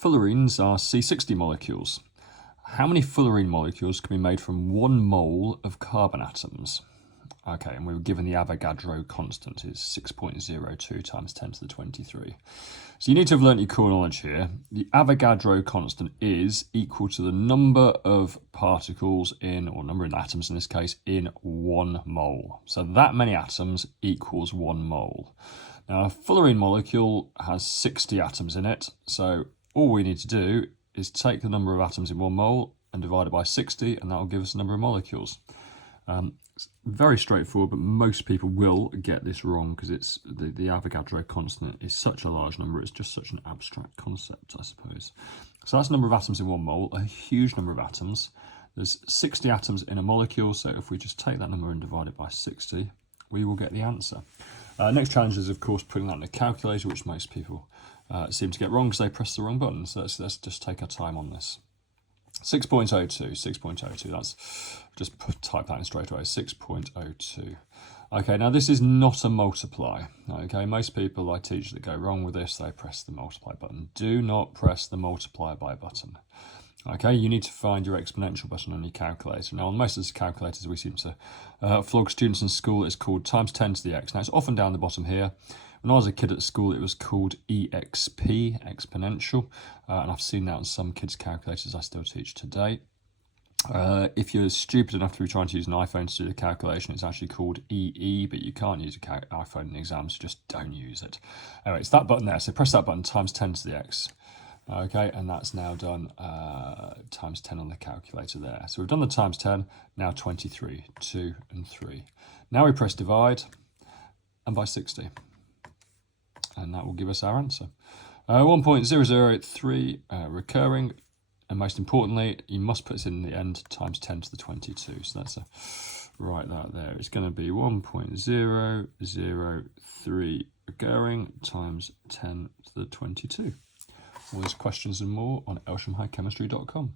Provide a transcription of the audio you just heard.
Fullerenes are C60 molecules. How many fullerene molecules can be made from 1 mole of carbon atoms? Okay, and we were given the Avogadro constant is 6.02 times 10 to the 23. So you need to have learnt your core knowledge here. The Avogadro constant is equal to the number of particles in, or number of atoms in this case, in 1 mole. So that many atoms equals 1 mole. Now a fullerene molecule has 60 atoms in it, so all we need to do is take the number of atoms in 1 mole and divide it by 60, and that will give us the number of molecules. It's very straightforward, but most people will get this wrong because it's the Avogadro constant is such a large number. It's just such an abstract concept, I suppose. So that's the number of atoms in 1 mole, a huge number of atoms. There's 60 atoms in a molecule, so if we just take that number and divide it by 60, we will get the answer. Next challenge is, of course, putting that in a calculator, which most people seem to get wrong because they press the wrong button. So let's just take our time on this. 6.02, that's just type that in straight away, 6.02. Okay, now this is not a multiply. Okay, most people I teach that go wrong with this, they press the multiply button. Do not press the multiply by button. Okay, you need to find your exponential button on your calculator. Now, on most of the calculators we seem to flog students in school, it's called times 10 to the x. Now, it's often down the bottom here. When I was a kid at school, it was called EXP, exponential, and I've seen that on some kids' calculators I still teach today. If you're stupid enough to be trying to use an iPhone to do the calculation, it's actually called EE, but you can't use an iPhone in exams, so just don't use it. Anyway, it's that button there, so press that button, times 10 to the x. Okay, and that's now done times 10 on the calculator there. So we've done the times 10, now 23, 2 and 3. Now we press divide, and by 60. And that will give us our answer. 1.0083 recurring, and most importantly, you must put this in the end, times 10 to the 22. So that's write that there. It's going to be 1.003 recurring times 10 to the 22. All these questions and more on elshamhighchemistry.com.